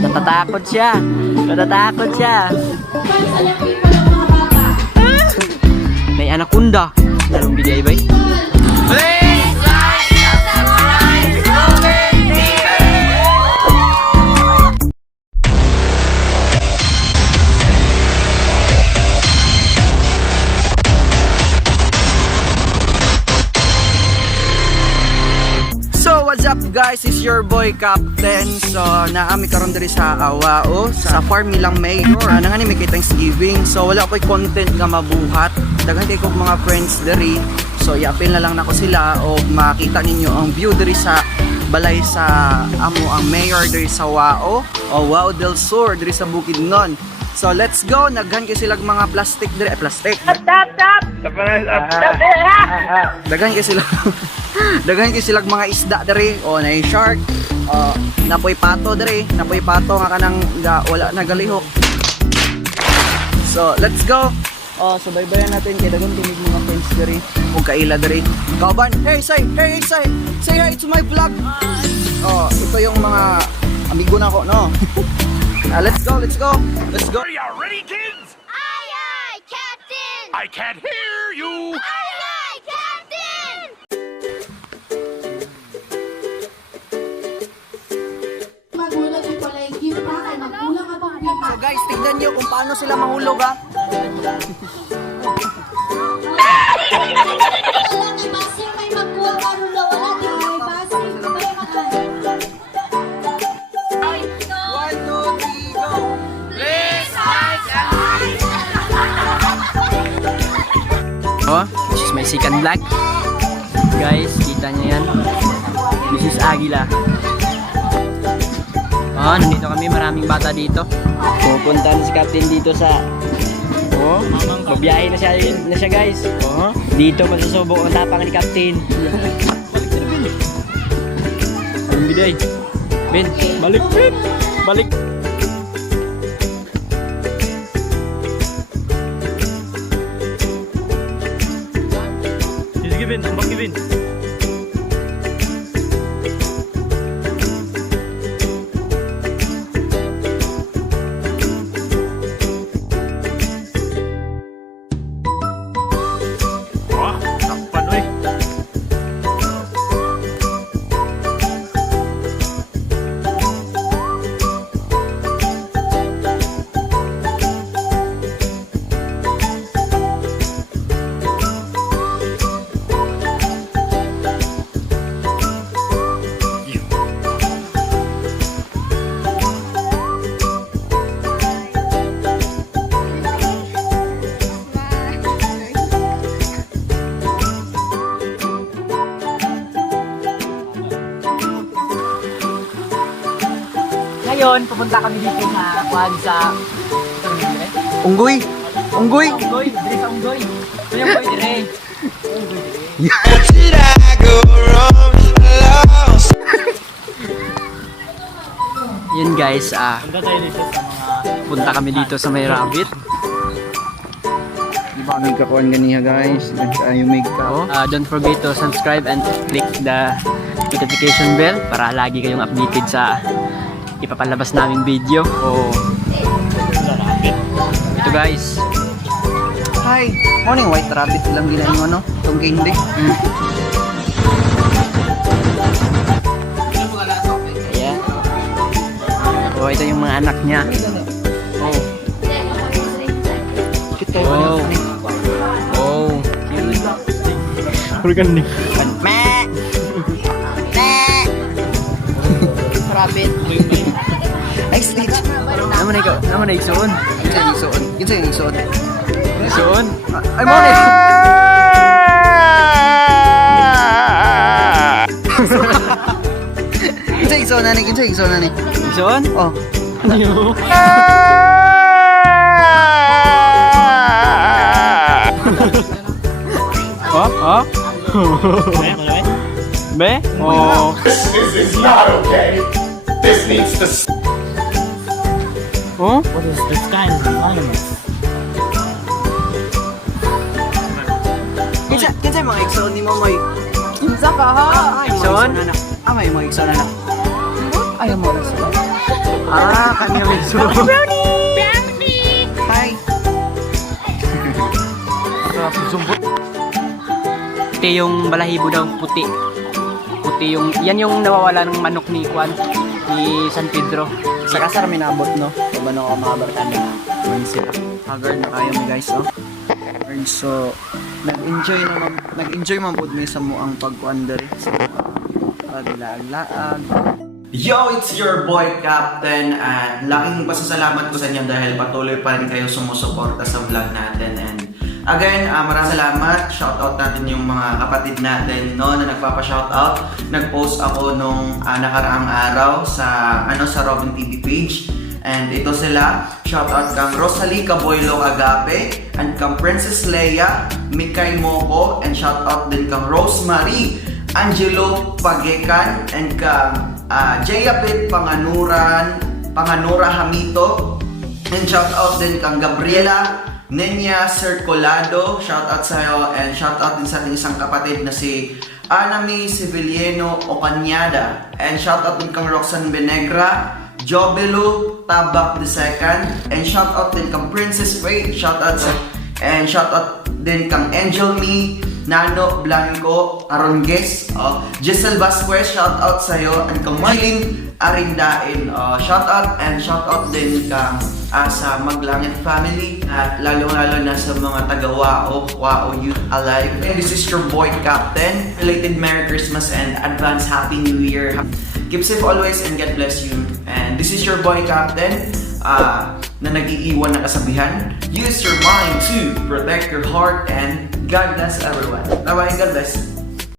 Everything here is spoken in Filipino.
Natatakot siya. Natatakot siya. May anaconda. Dalong bigay ba? What's up guys, it's your boy Captain. So naami karon diri sa Awao sa farm nilang mayor. Nangani may kay Thanksgiving. So wala ko'y content nga mabuhat. Daghan kay kog mga friends diri. So i-appeal na lang nako sila o makita ninyo ang view diri sa balay sa amo ang mayor diri sa Awao o Awao del Sur diri sa Bukidnon. So let's go. Naghan kay sila mga plastic diri, plastic. Daghan kay sila. Daghan kay sila mga isda diri o na shark. Napoy pato diri, napoy pato nga kanang wala nagalihok. So let's go. Subaybayan natin kay daghan kay mga friends diri ug kaila diri. Kauban, hey say hi to my vlog. Ito yung mga amigo na ko, no. Let's go. Are you ready, kids? Aye, aye, Captain! I can't hear you. Aye, aye, Captain! Magulang yung pala yung gift pa kay magulang ka bang gift. So guys, tignan nyo kung paano sila mahulog ha. Wala may basing may magbuwa karulo. Wala di may basing may magbuwa. 1, 2, 3, go! Oh, this is my second vlog. Guys, kita nyo yan. This is Agila. Nandito kami, maraming bata dito. Pupunta na si Captain dito sa... mabiyahe na siya guys. Dito masusubok ang tapang ni Captain. Anong biday? Ben, balik Ben! Balik! Sige Ben, tambak ni Ben. Wah, takpan weh. Ngayon, pupunta kami dito na kuhan sa... Unggoy! Unggoy! Unggoy! Dire sa Unggoy! Ito yung Unggoy dire! Yun guys, punta kami dito sa may rabbit. May kakuan ganiha guys. May don't forget to subscribe and click the notification bell para lagi kayong updated sa ipapalabas naming video. Ito guys. Hi! Morning white rabbit lang gila yung ano. Itong hindi. Ayan. So ito yung mga anak niya. Cute kayo. Cute. Organic. Meh! Meh! Rabbit. Ay, Stitch. Naman na igsoon. Kinsa yung igsoon? Igsoon? Ay, mo na. Kinsa igsoon na ni? Igsoon? Oh. Ano? Be? Oh. This is not okay. This needs to stop. Oh? What is this kind of animal? Kinsa yung mga igsoon ni mo, Moy? Kinsa ka ha? Igsoon? May mga igsoon na. Ayaw mo na subo? Kanya may subo. Brownie! Hi! Sarap yung subo. Puti yung balahibo daw, puti. Puti yung, yan yung nawawala ng manok ni Juan, ni San Pedro. Saka sarap minabot, no? Paano ako mga barkada na yun sila. Haggard na kayo mo guys, oh. And so, nag-enjoy man po may sa mo ang pagkuandari sa paglaag-laag. Yo, it's your boy Captain at laking pasasalamat ko sa inyo dahil patuloy pa rin kayo sumusuporta sa vlog natin. And again, maraming salamat. Shoutout natin yung mga kapatid natin no, na nagpapa-shoutout. Nag-post ako nung nakaraang araw sa Robin TV page. And ito sila, shoutout kang Rosalie Caboylo Agape and kang Princess Leia, Mikay Moko, and shoutout din kang Rosemary Angelo Pagekan and kang Jayapit Panganura Hamito, and shoutout din kang Gabriela Nenya Circolado, shoutout sa'yo, and shoutout din sa ating isang kapatid na si Anami Civiliano Ocanyada, and shoutout din kang Roxanne Benegra, Jobelo Tabak II, and shoutout din kang Princess Faith, and shoutout din kang Angel Me, Nano Blanco Arongues, Giselle Vasquez, shoutout sa'yo, and kang Marlene Arindain, shoutout din kang sa Maglangit family, at lalo-lalo na sa mga taga-Wao Youth Alive. And this is your boy Captain. Related Merry Christmas and advance Happy New Year. Keep safe always and God bless you. And this is your boy Captain, na nag-iiwan na kasabihan. Use your mind to protect your heart and God bless everyone. Bye-bye, God bless.